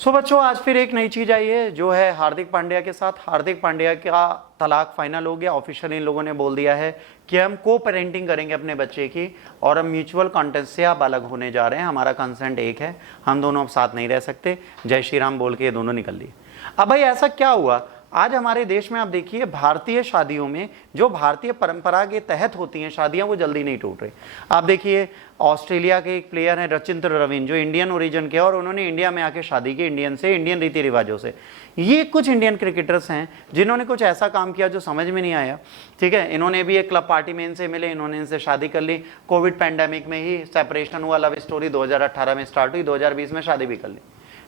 सो बच्चों, आज फिर एक नई चीज आई है जो है हार्दिक पांड्या के साथ। हार्दिक पांड्या का तलाक फाइनल हो गया, ऑफिशियल इन लोगों ने बोल दिया है कि हम को पेरेंटिंग करेंगे अपने बच्चे की और हम म्यूचुअल कंटेंट से अब अलग होने जा रहे हैं, हमारा कंसेंट एक है, हम दोनों अब साथ नहीं रह सकते, जय श्री राम बोल के ये दोनों निकल लिए। अब भाई ऐसा क्या हुआ, आज हमारे देश में आप देखिए भारतीय शादियों में जो भारतीय परंपरा के तहत होती हैं शादियां, वो जल्दी नहीं टूट रही। आप देखिए ऑस्ट्रेलिया के एक प्लेयर हैं रचिंद्र रवीन, जो इंडियन ओरिजिन के, और उन्होंने इंडिया में आके शादी की इंडियन से, इंडियन रीति रिवाजों से। ये कुछ इंडियन क्रिकेटर्स हैं जिन्होंने कुछ ऐसा काम किया जो समझ में नहीं आया, ठीक है। इन्होंने भी एक क्लब पार्टी में इनसे मिले, इन्होंने इनसे शादी कर ली, कोविड पैंडेमिक में ही सेपरेशन हुआ, लव स्टोरी 2018 में स्टार्ट हुई, 2020 में शादी भी कर ली,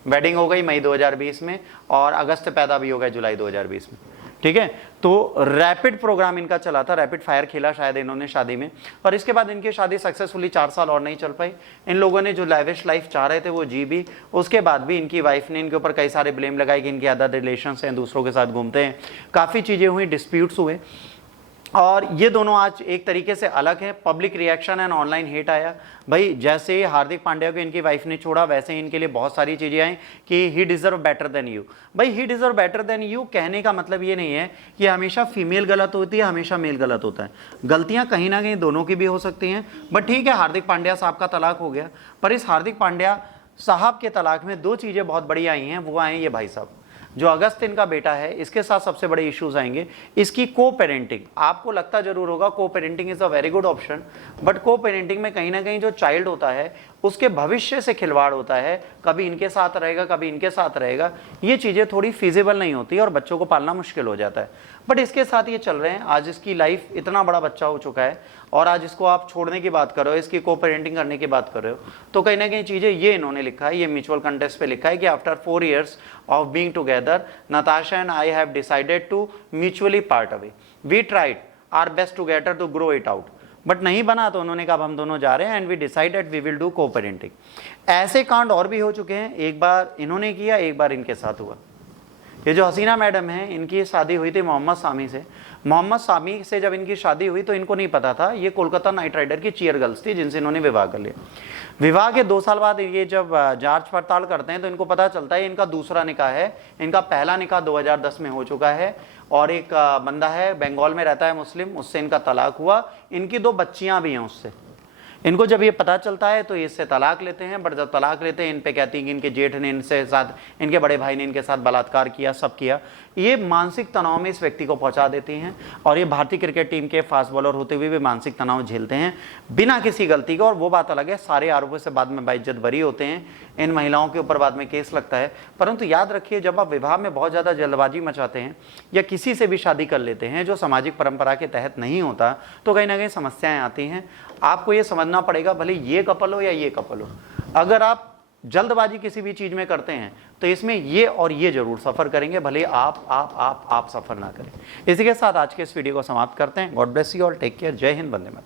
वेडिंग हो गई मई 2020 में और अगस्त पैदा भी हो गया जुलाई 2020 में, ठीक है। तो रैपिड प्रोग्राम इनका चला था, रैपिड फायर खेला शायद इन्होंने शादी में, और इसके बाद इनकी शादी सक्सेसफुली 4 साल और नहीं चल पाई। इन लोगों ने जो लैविश लाइफ चाह रहे थे वो जी भी, उसके बाद भी इनकी वाइफ ने इनके ऊपर कई सारे ब्लेम लगाए कि इनके अदर रिलेशंस हैं, दूसरों के साथ घूमते हैं, काफ़ी चीज़ें हुई, डिस्प्यूट्स हुए, और ये दोनों आज एक तरीके से अलग है। Public reaction and online hate आया। भाई जैसे ही हार्दिक पांड्या को इनकी वाइफ ने छोड़ा, वैसे ही इनके लिए बहुत सारी चीज़ें आई कि he deserve better than you. भाई he deserve better than you कहने का मतलब ये नहीं है कि हमेशा फीमेल गलत होती है, हमेशा मेल गलत होता है। गलतियां कहीं ना कहीं दोनों की भी हो सकती हैं, बट ठीक है, हार्दिक पांड्या साहब का तलाक हो गया, पर इस हार्दिक पांड्या साहब के तलाक में 2 चीज़ें बहुत बड़ी आई हैं। वो आए ये भाई साहब, जो अगस्त इनका बेटा है, इसके साथ सबसे बड़े इश्यूज आएंगे, इसकी को पेरेंटिंग। आपको लगता जरूर होगा को parenting is a very good option, but को पेरेंटिंग में कहीं ना कहीं जो चाइल्ड होता है उसके भविष्य से खिलवाड़ होता है, कभी इनके साथ रहेगा कभी इनके साथ रहेगा, ये चीज़ें थोड़ी फिजिबल नहीं होती और बच्चों को पालना मुश्किल हो जाता है। बट इसके साथ ये चल रहे हैं, आज इसकी लाइफ इतना बड़ा बच्चा हो चुका है और आज इसको आप छोड़ने की बात कर रहे हो, इसकी को पेरेंटिंग करने की बात कर रहे हो, तो कहीं ना कहीं चीज़ें ये इन्होंने लिखा है, ये म्यूचुअल कंटेस्ट पे लिखा है कि after 4 years of being together, Natasha and I have decided to mutually part away, we tried our best together to grow it out, but नहीं बना, तो उन्होंने कहा हम दोनों जा रहे हैं and we decided we will do co parenting. ऐसे कांड और भी हो चुके हैं, एक बार इन्होंने किया, एक बार इनके साथ हुआ। ये जो हसीना मैडम है, इनकी शादी हुई थी मोहम्मद सामी से। मोहम्मद सामी से जब इनकी शादी हुई तो इनको नहीं पता था ये कोलकाता नाइट राइडर की चीयर गर्ल्स थी जिनसे इन्होंने विवाह कर लिया। विवाह के 2 साल बाद ये जब जांच पड़ताल करते हैं तो इनको पता चलता है इनका दूसरा निकाह है। इनका पहला निकाह 2010 में हो चुका है और एक बंदा है बंगाल में रहता है मुस्लिम, उससे इनका तलाक हुआ, इनकी 2 बच्चियां भी हैं उससे। इनको जब ये पता चलता है तो ये इससे तलाक लेते हैं, बट जब तलाक लेते हैं इन पे कहती हैं कि इनके जेठ ने इनसे साथ, इनके बड़े भाई ने इनके साथ बलात्कार किया, सब किया। ये मानसिक तनाव में इस व्यक्ति को पहुंचा देती हैं और ये भारतीय क्रिकेट टीम के फास्ट बॉलर होते हुए भी मानसिक तनाव झेलते हैं बिना किसी गलती के। और वो बात अलग है, सारे आरोपों से बाद में बाइज्जत बरी होते हैं, इन महिलाओं के ऊपर बाद में केस लगता है। परंतु याद रखिए, जब आप विवाह में बहुत ज़्यादा जल्दबाजी मचाते हैं या किसी से भी शादी कर लेते हैं जो सामाजिक परंपरा के तहत नहीं होता, तो कहीं ना कहीं समस्याएं आती हैं। आपको ये समझना पड़ेगा, भले ये कपल हो या ये कपल हो, अगर आप जल्दबाजी किसी भी चीज में करते हैं तो इसमें ये और ये जरूर सफर करेंगे, भले आप सफर ना करें। इसी के साथ आज के इस वीडियो को समाप्त करते हैं। God bless you all, take care, जय हिंद, वंदे मातरम।